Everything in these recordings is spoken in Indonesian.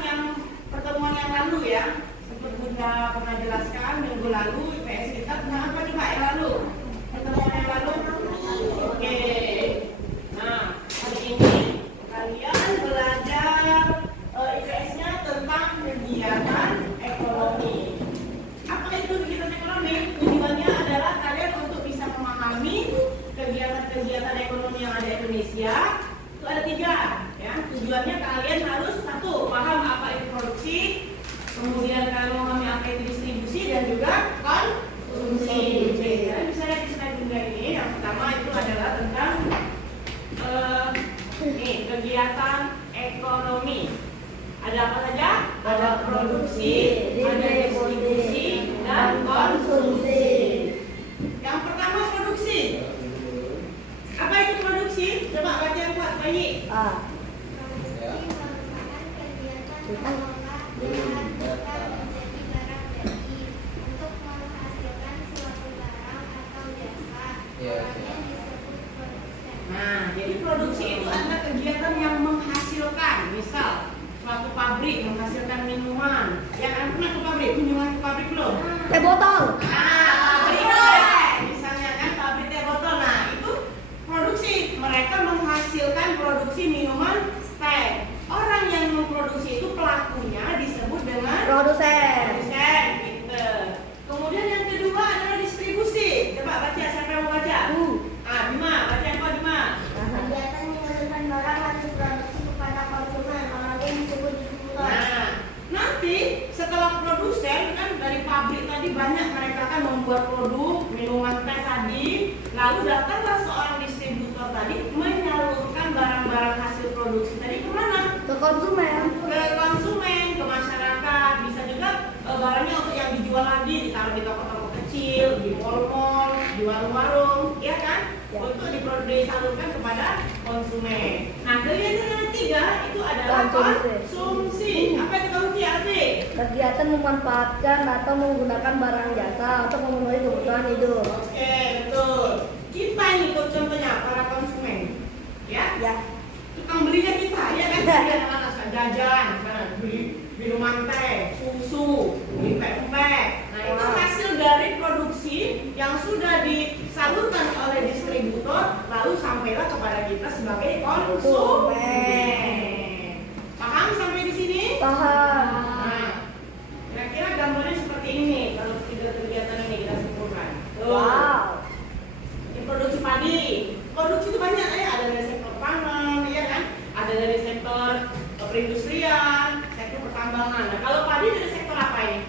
yang pertemuan yang lalu ya, seperti Bunda pernah jelaskan minggu lalu IPS kita tentang apa coba yang lalu? Pertemuan yang lalu? Oke. Nah, hari ini kalian belajar IPS-nya tentang kegiatan ekonomi. Apa itu kegiatan ekonomi? Tujuannya adalah kalian untuk bisa memahami kegiatan-kegiatan ekonomi yang ada di Indonesia. Itu ada 3 ya. Tujuannya kalian harus 1 paham apa itu produksi, kemudian kalian memahami apa itu distribusi dan juga konsumsi. Kalian bisa lihat di slide Bunda ini. Yang pertama itu adalah tentang kegiatan ekonomi. Ada apa saja? Ada produksi, ada distribusi, dan konsumsi. Yang pertama produksi. Apa itu produksi? Coba baca yang kuat, bayi. Nah, jadi produksi itu adalah kegiatan yang menghasilkan, misal suatu pabrik menghasilkan minuman. Yang pernah ke pabrik, kunjungan ke pabrik belum? Teh botol. Pabrik teh, misalnya kan pabrik teh botol. Nah, itu produksi. Mereka menghasilkan produksi minuman teh. Orang yang memproduksi itu pelakunya disebut dengan Produsen. Produsen, gitu. Kemudian yang kedua adalah distribusi. Coba baca, siapa yang mau baca? Bima, baca yang kau Bima. Kegiatan mengalirkan barang hasil produksi kepada konsumen, orang yang disebut distributor. Nah, nanti setelah produsen kan dari pabrik tadi banyak mereka kan membuat produk minuman teh tadi, lalu datanglah seorang distributor tadi menyalurkan barang-barang hasil produksi tadi kemana? Ke konsumen. Ke konsumen, ke masyarakat. Bisa juga barangnya untuk yang dijual lagi ditaruh di toko-toko kecil, di mall-mall, di warung-warung, ya kan? Ya. Untuk disalurkan kepada konsumen. Nah, kegiatan yang ketiga itu adalah konsumsi. Apa itu konsumsi, Arti? Kegiatan memanfaatkan atau menggunakan barang jasa untuk memenuhi kebutuhan hidup. Oke, betul. Kita ini contohnya para konsumen, ya? Ya. Tukang belinya kita, ya kan? Kita anak-anak suka jajan, kan? Beli minuman teh, susu, beli pempek. Nah, itu hasil dari produksi yang sudah disalurkan oleh distributor, lalu sampailah kepada kita sebagai konsumen. Paham sampai di sini? Paham. Nah, kira-kira gambarnya seperti ini nih, kalau 3 kegiatan ini kita simpulkan. Tuh. Wow. Ini produksi padi. Produksi itu banyak ya, ada dari sektor pangan, ya kan? Ada dari sektor perindustrian, sektor pertambangan. Nah, kalau padi dari sektor apa ini?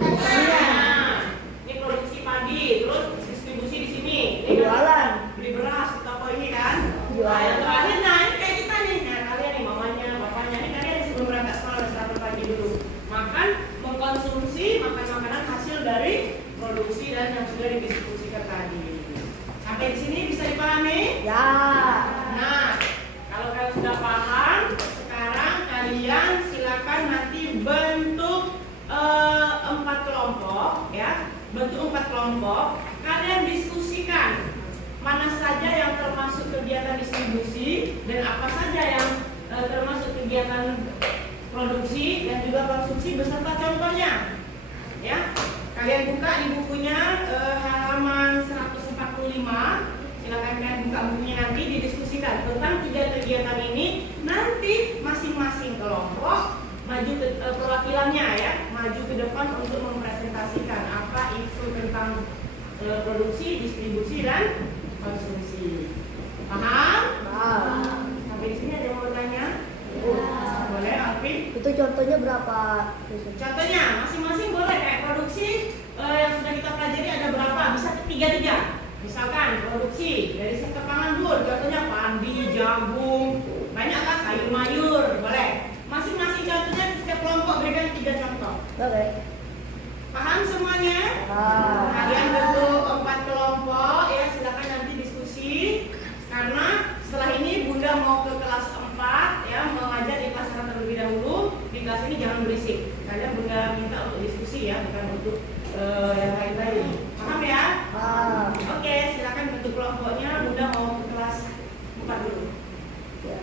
Nah, ini produksi padi, terus distribusi di sini. Ini Jualan. Beli beras di toko ini kan? Jualan. Nah, yang terakhir, nah ini kayak kita nih. Nah, kalian nih, mamanya, bapaknya, ini kalian sebelum berangkat sekolah sarapan pagi dulu. Makan, mengkonsumsi makanan hasil dari produksi dan yang sudah didistribusikan tadi. Sampai di sini bisa dipahami? Ya. Nah, kalau kalian sudah paham, sekarang kalian silakan nanti bentuk 4 kelompok, ya. Bentuk 4 kelompok. Kalian diskusikan mana saja yang termasuk kegiatan distribusi dan apa saja yang termasuk kegiatan produksi dan juga konsumsi beserta contohnya. Ya, kalian buka di bukunya halaman 145. Silakan kalian buka bukunya, nanti didiskusikan tentang 3 kegiatan ini. Nanti masing-masing kelompok maju ke perwakilannya ya, maju ke depan untuk mempresentasikan apa itu tentang produksi, distribusi dan konsumsi. Paham? Paham. Sampai di sini ada yang mau bertanya? Boleh, Alvin? Itu contohnya berapa? Contohnya masing-masing boleh, kayak produksi yang sudah kita pelajari ada berapa? Bisa 3-3. Misalkan produksi dari sektor pangan dulu, contohnya padi, jagung, banyaklah sayur mayur, boleh. Masing-masing contohnya setiap kelompok berikan 3 contoh. Oke. Paham semuanya? Kalian bentuk 4 kelompok ya, silakan nanti diskusi. Karena setelah ini Bunda mau ke kelas 4 ya, mengajar di kelas 1 terlebih dahulu. Di kelas ini jangan berisik. Kalian Bunda minta untuk diskusi ya, bukan untuk yang lain tadi. Paham ya? Paham. Oke, silakan bentuk kelompoknya. Bunda mau ke kelas 4 dulu. Ya.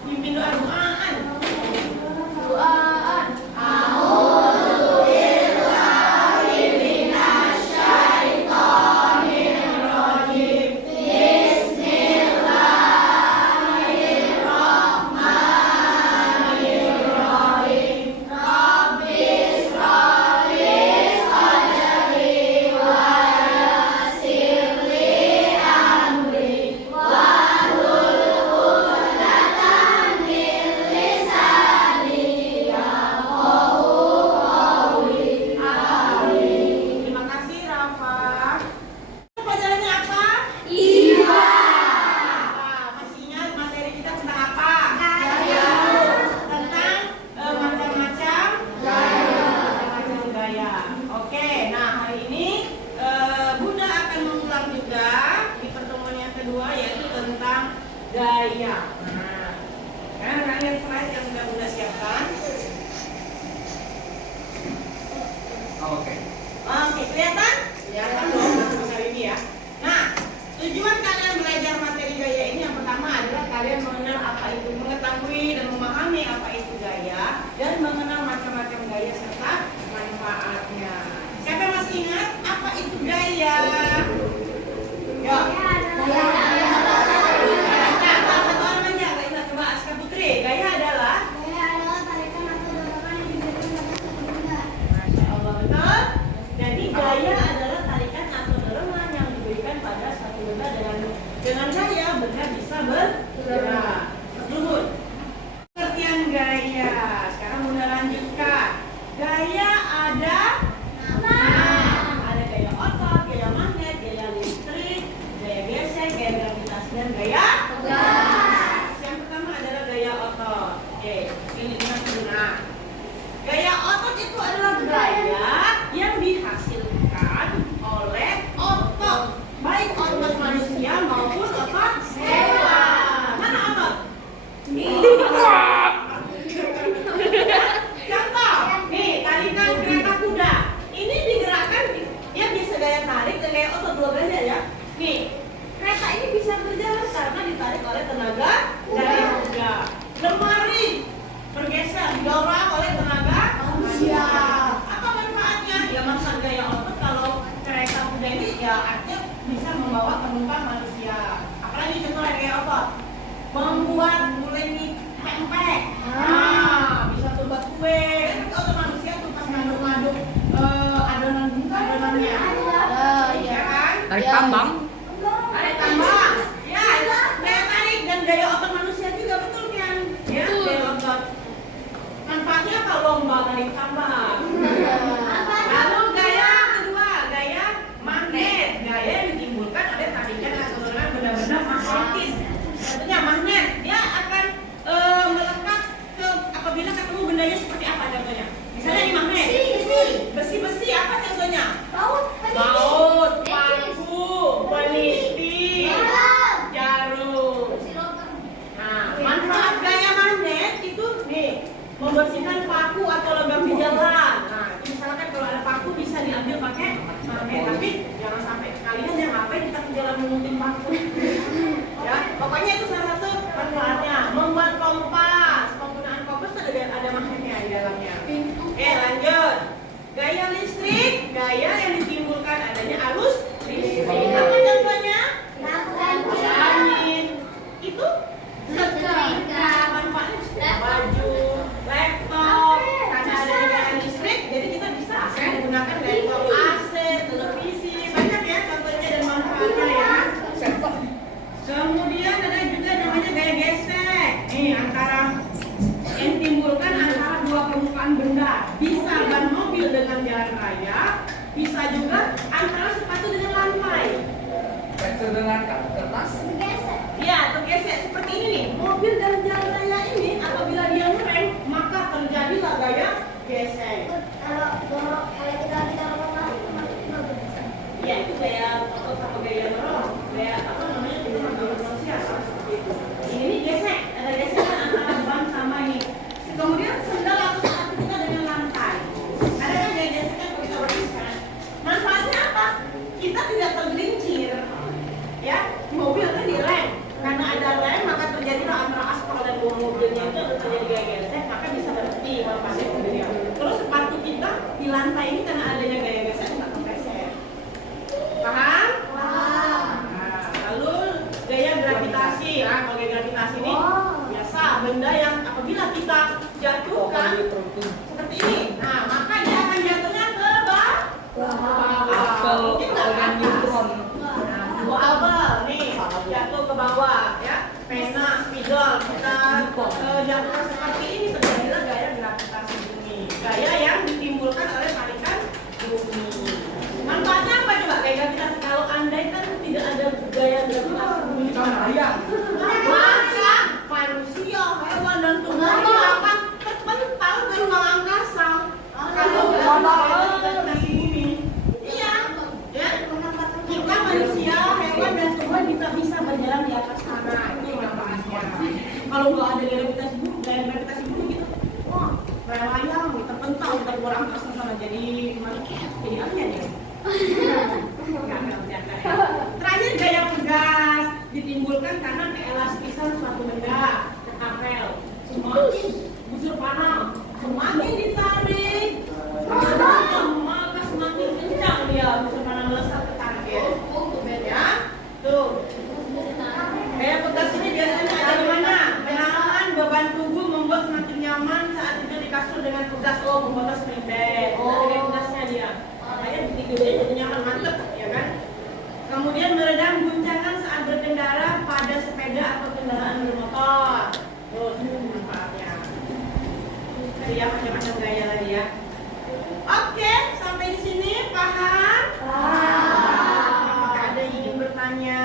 Pimpin doaan. Doaan. Terima kasih Rafa. Pelajarannya apa? Masih ingat materi kita tentang apa? Tentang macam-macam gaya. Oke, nah hari ini Bunda akan mengulang juga di pertemuan yang kedua yaitu tentang gaya. Nah, sekarang lihat slide yang sudah Bunda siapkan. Oke. Oke, kelihatan? Kelihatan dong besar ini ya. Nah, tujuan kalian belajar materi gaya ini yang pertama adalah kalian mengenal apa itu, mengetahui dan memahami apa itu gaya dan mengenal macam-macam gaya serta manfaatnya. Siapa yang masih ingat apa itu gaya? Yo. Satu orang aja, kita coba Aska Putri. Gaya adalah? Masya Allah, betul. Jadi gaya adalah tarikan atau dorongan yang diberikan pada satu benda dengan gaya benda bisa bergerak. Terus, pengertian gaya. Sekarang Bunda lanjutkan. Gaya ada ada gaya otot, gaya magnet, gaya listrik, gaya gesek, gaya gravitasi dan gaya gas. Yang pertama adalah gaya otot. Oke, ini dengan Bunda. Gaya otot itu adalah gaya yang dihasilkan oleh otot, baik otot manusia maupun otot hewan. Mana otot? Contoh, nih tarikan kereta kuda. Ini digerakkan, ya bisa gaya tarik dan gaya otot, dua gaya ya. Nih, kereta ini bisa berjalan karena ditarik oleh tenaga dari kuda. Lemari bergeser didorong oleh tenaga manusia. Apa manfaatnya? Ya manfaat gaya otot kalau kereta kuda ini ya artinya bisa membawa penumpang manusia. Apalagi contoh gaya otot, membuat gulai mie pempek. Bisa tuh buat kue. Kan otot manusia tuh pas ngaduk-ngaduk adonannya. Ya kan? Tarik tambang. Ada tambang. Ya, itu daya tarik dan gaya otot manusia juga betul kan? Ya, gaya otot. Manfaatnya apa? Lomba tarik tambang. Lalu gaya kedua, gaya magnet. Gaya yang ditimbulkan oleh tarikan atau dorongan benda-benda magnetis. Contohnya magnet, dia akan melekat ke apabila ketemu bendanya seperti apa contohnya? Misalnya di magnet. Besi-besi apa contohnya? Baut, paku, peniti, jarum. Nah, manfaat gaya magnet itu nih membersihkan paku atau logam di jalan. Nah, misalkan kalau ada paku bisa diambil pakai magnet, tapi jangan sampai kalian yang ngapain kita ke jalan mengunting paku. Ya, pokoknya itu salah satu manfaatnya. Membuat kompas, penggunaan kompas ada magnetnya di dalamnya. Lanjut. Gaya listrik, gaya yang ditimbulkan adanya arus listrik. Apa contohnya? Angin. Itu manfaatnya baju, laptop, karena ada gaya listrik, jadi kita bisa menggunakan laptop, AC, televisi, banyak ya contohnya dan manfaatnya ya. Kemudian ada juga namanya gaya gesek. Nih antara yang timbulkan antara dua permukaan benda. Bisa ban mobil dengan jalan raya, bisa juga antara sepatu dengan lantai. Pensel dengan kertas. Ya, tergesek seperti ini nih. Mobil dan jalan raya ini apabila dia ngerem, maka terjadilah gaya gesek. Ya, itu gaya otot sama gaya dorong. Gaya apa namanya? Itu gaya sosial seperti itu. Ini gesek, ada gesekan antara ban sama ini. Kemudian sendal atau sepatu kita dengan lantai. Ada kan gaya gesekan kalau kita berpisah. Manfaatnya apa? Kita tidak tergelincir. Ya, mobil kan direm. Karena ada rem maka terjadilah antara aspal dan gomor gravitasi. Nah, kalau kayak gravitasi ini biasa benda yang apabila kita jatuhkan seperti ini, nah maka dia akan jatuhnya ke bawah. Kalau Mungkin nggak kan? neutron. Nah, apel nih jatuh ke bawah ya. Pena, spidol kita jatuhkan seperti ini, terjadilah gaya gravitasi bumi. Gaya yang ditimbulkan oleh tarikan bumi. Manfaatnya apa coba kayak gravitasi? Kalau andai kan tidak ada gaya gravitasi bumi di sana, maka manusia, hewan dan tumbuhan akan terpental ke ruang angkasa. Kalau nggak ada gravitasi bumi, iya, ya kita manusia, hewan dan tumbuhan kita bisa berjalan di atas tanah. Itu manfaatnya. Kalau nggak ada gravitasi bumi kita, wah, melayang, terpental kita keluar angkasa sana jadi alien ya. Terakhir gaya pegas ditimbulkan karena keelastisan suatu benda, apel. Semakin busur panah, semakin ditarik, maka semakin kencang dia busur panah melesat ke target. Ya, tuh. Gaya pegas ini biasanya ada di mana? Penanganan beban tubuh membuat semakin nyaman saat tidur di kasur dengan pegas. Oh, membuat spring bed. Ada gaya pegasnya dia. Makanya tidurnya jadi nyaman, mantep, ya kan? Kemudian meredam guncangan saat berkendara pada sepeda atau kendaraan bermotor. Terus manfaatnya. Jadi ya macam-macam gaya tadi ya. Oke, sampai di sini paham? Apakah ada yang ingin bertanya?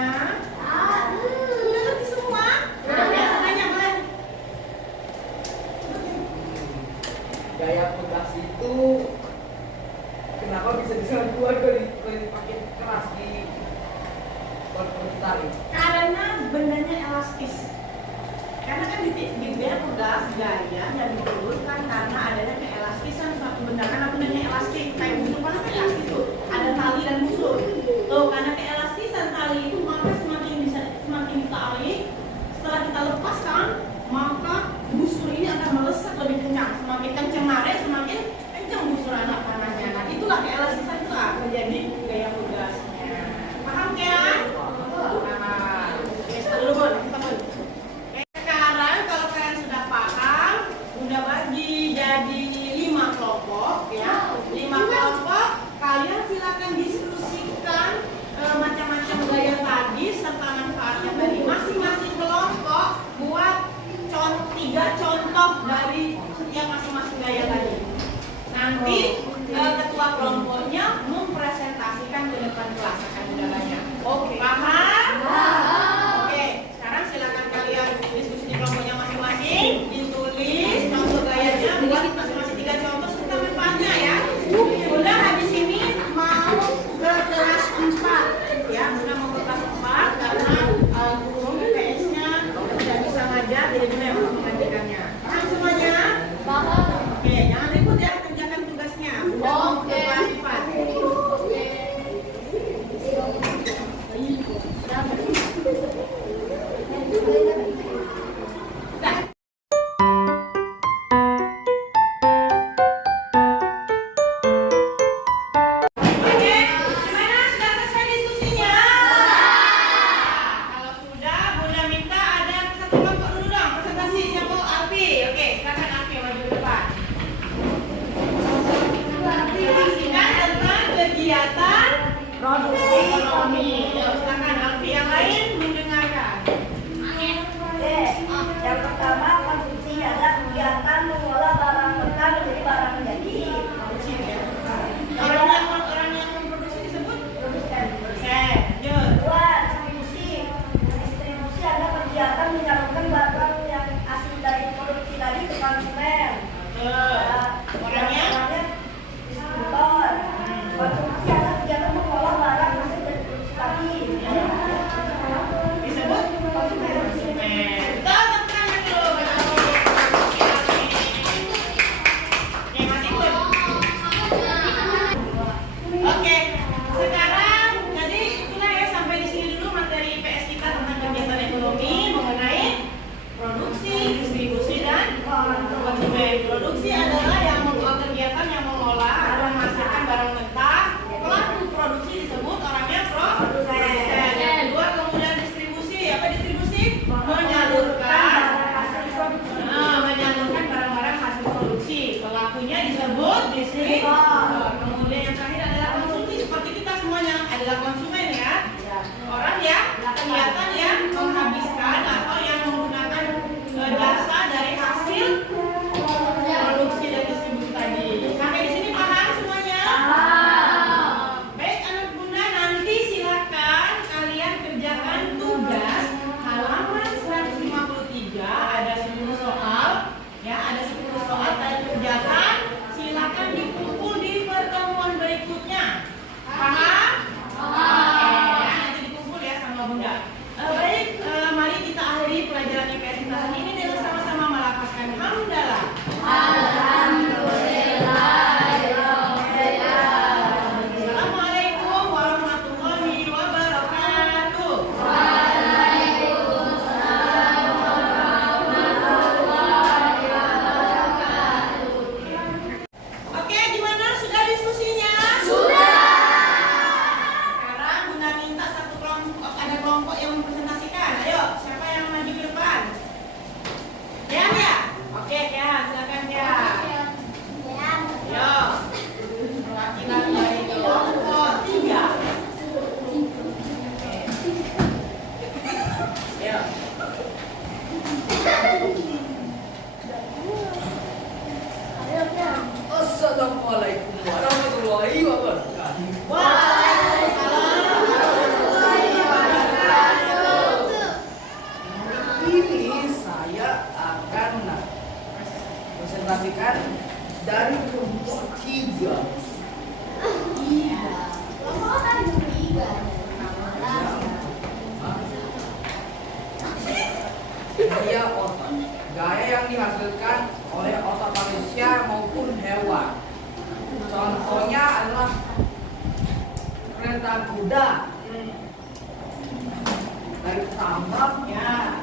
Sudah ngerti semua? Ya, tanya boleh. Gaya pegas itu kenapa bisa keluar dari pakai keras di tarik? Karena bendanya elastis. Karena kan di gaya pegas gaya yang diturunkan karena adanya keelastisan suatu benda. Karena bendanya elastis, kayak busur panah kan elastis tuh. Ada tali dan busur. Tuh, karena keelastisan tali itu maka semakin ditarik. Setelah kita lepaskan, maka busur ini akan melesat lebih kencang. Semakin kencang narik, semakin kencang busur anak panahnya. Nah, itulah keelastisan itu menjadi gaya pegasnya. Paham kan? Nah, start dulu Bun, kita Bun. Sekarang kalau kalian sudah paham, udah bagi jadi 5 kelompok ya. 5 kelompok, kalian silakan diskusikan macam-macam gaya tadi serta manfaatnya dari masing-masing kelompok. Buat 3 contoh dari setiap masing-masing gaya tadi. Nanti ketua kelompoknya mempresentasikan ke depan kelas akan udaranya. Oke. Paham? Oke. Sekarang silakan kalian diskusi di kelompoknya masing-masing, ditulis contoh gayanya, buat masing-masing 3 contoh serta manfaatnya ya. Udah habis ini mau ke kelas 4 ya. Udah mau ke kelas 4 karena guru PS-nya tidak bisa ngajar, jadi kita yang harus mengajarkannya. Paham semuanya? Oke, jangan ribut ya, kerjakan tugasnya. Udah mau ke kelas 4. Yang pertama, konsumsi adalah kegiatan mengolah barang bekas menjadi barang menjadi. Orang yang memproduksi disebut produsen. Kedua, distribusi. Distribusi adalah kegiatan menyalurkan barang yang hasil dari produksi tadi ke konsumen. Orangnya distributor. Konsumsi adalah kegiatan mengolah barang hasil dari produksi tadi. ini saya akan presentasikan dari kelompok 3. Kelompok kan tiga. Gaya otot, gaya yang dihasilkan oleh otot manusia maupun hewan. Contohnya adalah kereta kuda dari tambak Ya.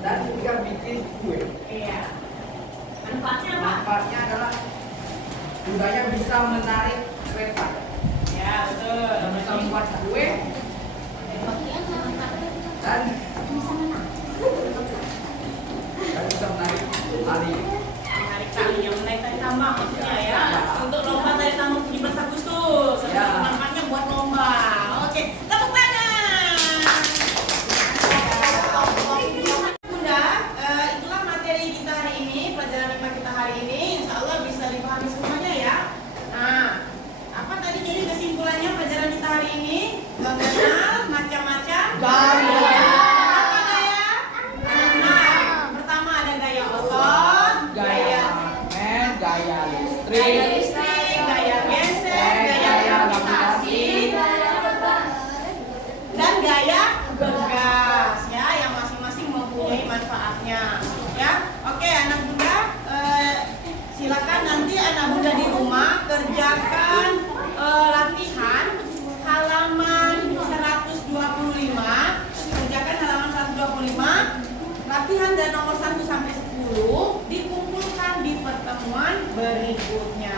dan ketika bikin kue. Iya. Manfaatnya apa? Manfaatnya adalah kudanya bisa menarik kereta Ya, betul. dan bisa membuat kue dan bisa menarik tali. Menarik tali, yang menarik tali tambang maksudnya ya. Untuk lomba tali tambang 17 Agustus. Ya. Manfaatnya buat lomba. Oke, tepuk tangan. Bunda, itulah materi kita hari ini, pelajaran IPA kita hari ini. Insya Allah bisa dipahami semuanya ya. Nah, apa tadi jadi kesimpulannya pelajaran kita hari ini? Mengenal macam-macam Gaya. Apa gaya? Nah, pertama ada gaya otot, Gaya men, gaya gaya listrik, listrik, gaya geser, gaya gravitasi, dan gaya bergas ya, yang masing-masing mempunyai manfaatnya ya. Oke anak bunda, silakan nanti anak bunda di rumah kerjakan latihan halaman 125, kerjakan halaman 125, latihan dan nomor 1 sampai 10 dikumpulkan di pertemuan berikutnya.